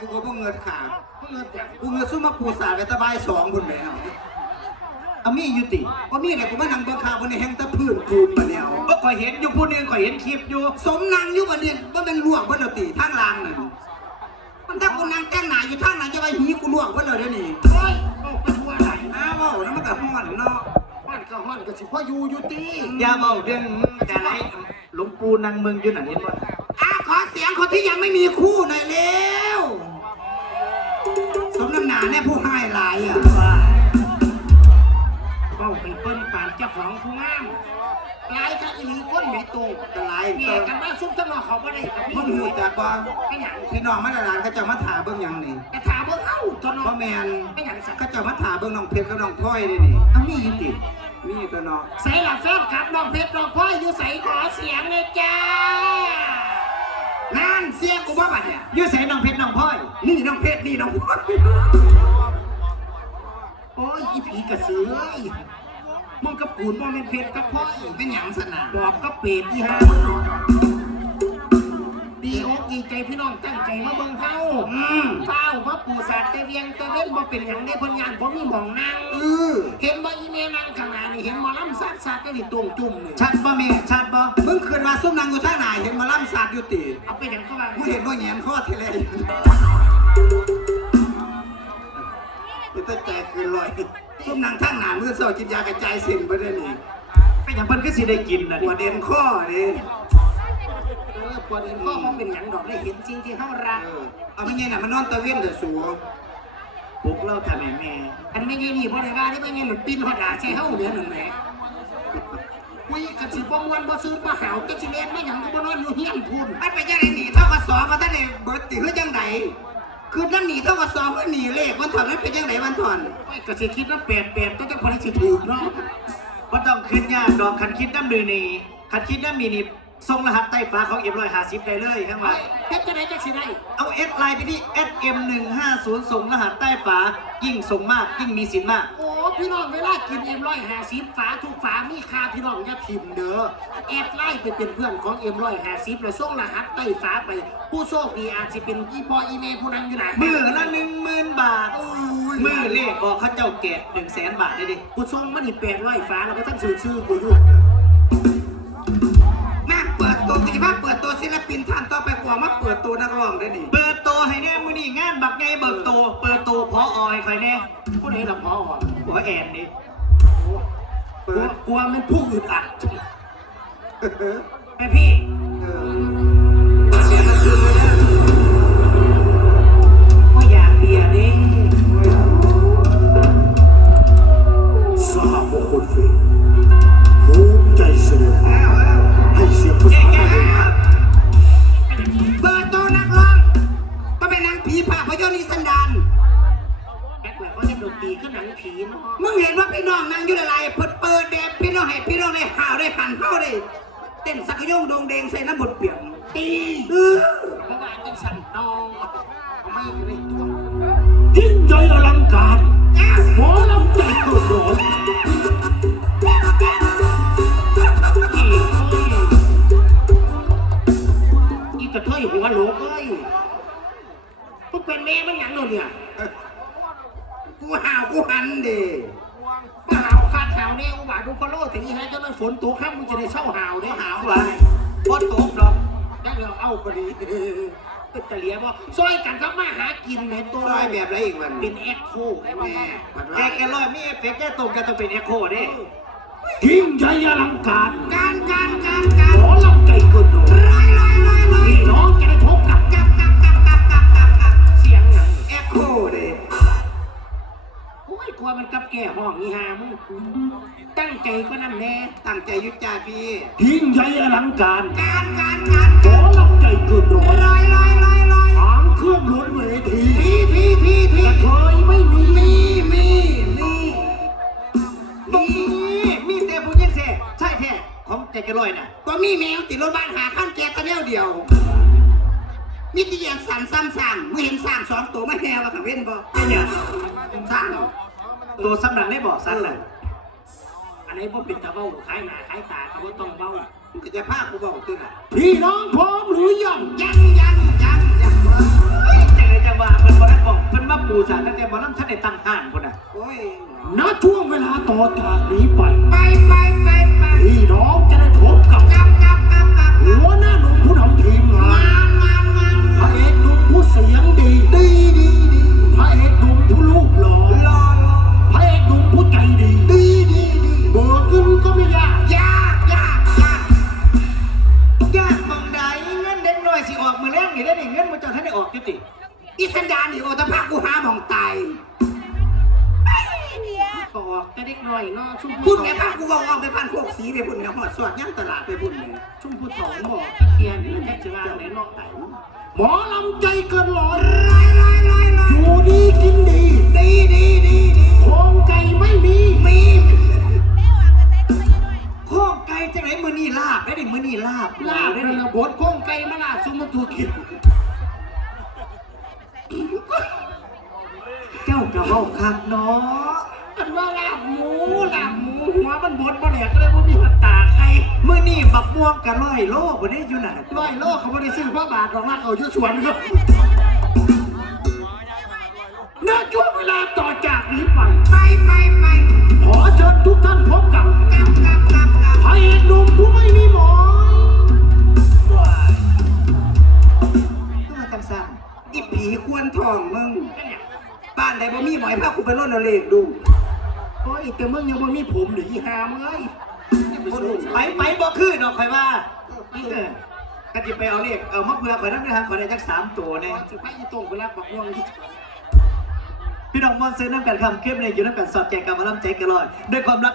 กูก็บ่เงินขาดเงินจากกูเงินสู้มาปูสาดไปตะบายสองพุ่นแหล้วเอามีอยู่ติก็มีแหละกูมานั่งเบิ่งข่าวบนในแห่งตะพื้นภูมิปะเนี่ยก็ข่อยเห็นอยู่ผู้หนึงข่อยเห็นคลิปอยู่ สมนางอยู่บัดนี้บ่แม่นลวกเบิ่นเอาติทางล่างนั่นมันถ้ากูนั่งแต่งหน้าอยู่ทางนั้นจะไปหีกูลวกเบิ่นเลยเดี๋ยวนี้โอ้ยโอ้ไปทั่วไหนอ้าวเว้าแล้วมันก็ฮ้อนเนาะบ้านก็ห้อนก็สิพ่ออยู่อยู่ตีอย่าเมาเรื่องจะไรหลวงปู่นางเมืองอยู่นั่นเห็นบ่อ้าวขอเสียงคนที่ยังไม่มีคู่หน่อยเร็ว สมน้ำหนาแน่ผู้ให้หลายอะเบ้าไปเปิ้นปานเจ้าของผู้งามหลายกับอีหลีคนไม่โตก็หลายเนี่เติยมกันว่าซุปทั้งนอกเขาบ่ได้กับพี่มึงหูจักบ่ไม่หยังพี่น้องมาตลาดเขาเจะมาถาเบิ่งหยังนี่กระถาเบิ่งเอ้าตัวน้อพ่องแมนไม่หยังสักเขาเจะมาถาเบิ่งน้องเพชรกับน้องพลอยเด้นี่เอามีอยู่ติมีตัวน้องใส่ละแฟนครับน้องเพชรน้องพ่อยอยู่ใส่ขอเสียงเลยจ้า นั่นเสียกูบ่บัดเนี่ยอยู่ใส่น้องเพชรน้องพลอย นี่น้องเพชรนี่น้องพลอยโอ้ยอีผีกระสือเอ้ยมึงกับกูนบ่แม่นเพชรกับพ่อยเป็นหยังสนะบอกก็เป็ดอีห่าดีอก ดีใจพี่น้องตั้งใจมาเบิ่งเฮาอืมเฝ้าพระปู่ศาสตร์แต่เวียงแต่เว้นบ่เป็นหยังได้เพิ่นยานบ่มีหม่องนั่งเออเห็นบ่อีแม่นั่งข้างหน้านี่เห็นหมอลำซัดซัดก็นี่ตรงจุ่มนี่ชัดบ่แม่ชัดบ่มึงขึ้นมาซุ่มนางอยู่ทางไหนเห็นมาล่ำสาดอยู่ติเอาไปหยังก็ว่ามึงเห็นว่าแหงนข้อทีเลยมันตั้งใจคืนลอยซุ่มนางทางหนามือเศร้ากินยากระจายเส้นไปได้นี่เป็นหยังเพิ่นก็สิได้กินน่ะหัวเด่นข้อนี่ เออปวดเองก็บ่เป็นหยังดอกได้เห็นสิ่งที่เฮารักเออเอาไม่ไงน่ะมันนอนตะเวนเดือดสัวปลุกเราทำให้แม่อันไม่ใช่นี่บ่ได้ว่าได้ไม่ใช่หลุดปิ้นฮอดาใช่เฮาเดือนนั่นแหละคุยกันสิบ่ม่วนบ่ซื้อบ่หาวจักสิเล่นไม่หยังก็บ่นอนอยู่เฮียนพุ่นมันเป็นยังไงหนีเท่ากับสอมาท่านนี่เบิดติคือจังไดคือน้ำหนีเท่ากับสอเพื่อหนีเลขมันถอนมันเป็นยังไงมันถอนโอ้ยก็สิคิดว่า8-8ก็จะพอได้สิถูกเนาะบ่ต้องคิดยากดอกคันคิดน้ำลือนี่คันคิดน้ำมีนี่ ส่งรหัสใต้ฟ้าของเอ็มร้อยห้าสิบได้เลยทั้งว่าเฮ็ดจังได๋จักสิได้เอาเอสไลน์ไปที่ SM 1 5 0ส่งรหัสใต้ฝายิ่งส่งมากยิ่งมีสินมาก โอ้พี่น้องเวลากินเอ็มร้อยห้าสิบฝาทุกฝามีค่าพี่น้องอย่าถิ่มเด้อแอดไล่ไปเป็นเพื่อนของเอ็มร้อยห้าสิบแล้วส่งรหัสใต้ฝาไป ผู้โชคดีอาจจะเป็นอีพออีเมลผู้นั้นอยู่ไหนมือละหนึ่งหมื่นบาทโอ้ยมือเลขบอกเขาเจ้าแกะหนึ่งแสนบาทได้ดิกูส่งมานี่แปดร้อยฝาแล้วก็ทั้งซื้อซื้อกูอยู่ ปิดตัวศิลปินท่านต่อไปกว่ามาเปิดตัวนักร้องได้นี่เปิดตัวให้แน่มือนี่งานบักไงเบิกตัวเปิดตัวพอออยใครแน่ผู้ใดละพออะหัวแอนนี่เปิกลัวดกลัวมันผู้อึดอัดเออแม่พี่เออเสียงมันคือเลยนะ ละเขาจะดนตรีขึ้นหนังผีเนาะมึงเห็นว่าพี่น้องนางอยู่ละลายเปิดเปิดแดดพี่น้องให้พี่น้องได้ห่าวได้หันเข้าได้เต้นสักโยงโดงเดงใส่น้ำบดเปียกตีเออเพราะว่าจังสันนองเอาไม่ได้ตัวยิ่งใหญ่อลังการหมอลำใจเกิดร้อนาทุกคนโลถึงอีฮะจนนั้นฝนตกข้ามมึงจะได้เช่าหาวได้หาวว่าพอตกหรอกจังเราเอาพอดีเป็นตะเลียบ่ซอยกันครับมาหากินในตัวซอยแบบไรอีกมันเป็นแอคโคไอ้แม่แม่แกว่าแกลอยมีเอฟเฟกต์แกตรงแกต้องเป็นเอ็กโคเด้ยิ่งใหญ่อลังการ การการการการหอลำไก่กิด กลัวมันกับแก่ห้องนี่หามึงตั้งใจก็นั่นแน่ตั้งใจอยุจ่าพี่ ยิ่งใหญ่อลังการการการการหมอลำใจเกิดร้อนลอยลอยลอยลอยหางเครื่องล้นเวทีทีทีทีทีกระเทยไม่มีมีมีมีมีมีแต่ผู้ยิ่งแท้ใช่แท้ของแกแกลอยน่ะก็มีแมวติดรถบ้านหาขั้นแกตะเดียวเดียวมีที่อย่างสันซ้ำสั่งไม่เห็นสร้างสองตัวไม่แหวว่าขังเว้นบ่เป็นเนี่ยสร้าง ตัวสำนักได้บอกสั้นน่ะอันนี้บ่เป็นตะเว้าขายหน้าขายตาเขาบ่ต้องเว้ามันก็จะพากูบอกตัวน่ะพี่น้องพร้อมหรือยังยังยังยังยังเฮ้ยจังเลยจังหวะแต่หมอลำท่านในตั้งห้านคนน่ะโอ้ยณช่วงเวลาต่อจากนี้ไป ไปไปไปไปพี่น้องจะได้ แต่เด็กน้อยเนาะชุ่มพูพูดดแม่พักกูบอกออกไปพันพวกสีไปพุ่นเนี่ยหอดสวดย่างตลาดไปพุ่นเนี่ยชุ่มพูดถอนบอกตะเคียนนี่มันแค่จะว่าไหนเนาะไอ้หมอลำใจเกินร้อยลอยลอยลอยลอยอยู่ดีกินดีดีดีดีดีโครงไก่ไม่มี มีข้องไกลจังไหนมือนี่ลาบได้ดิมือนี่ลาบลาบได้เป็นดิระบบโค้งไก่มาลาบซุมมาถูกกินเจ้ากระเว้าคักเนาะ มันว่าลาบหมูลาบหมูหัวมันบดมาแหลกเลยว่ามีหัตตาใครมือนี่บักม่วงกะร้อยโลบ่ได้อยู่น่ะร้อยโลเขาไม่ได้ซื้อพระบาทหรอกนะเขาอยู่สวนครับณช่วงเวลาต่อจากนี้ไปไปไปไปขอเชิญทุกท่านพบกับกลับกลับกลับกลับพระเอกหนุ่มผู้ไม่มีหมอนตัวจังสั่นอีผีควรทองมึงบ้านใดบ่มีหมอยพากูไปร่นเอาเลขดูโอ้ยแต่มึงยังไม่มีผมหรืออีหามึงเอ้ยไปไปบ่คือดอกข่อยว่าเออก็สิไปเอาเลขเอามาเพื่อข่อยนำทางข่อยได้จักสามตัวแน่สิพาอีตรงไปรับบักม่วงที่พี่น้องมอนซื้อน้ำกันคำเข้มเลยอยู่น้ำกันสอดแจกกันมาล่ำใจกันลอยด้วยความรัก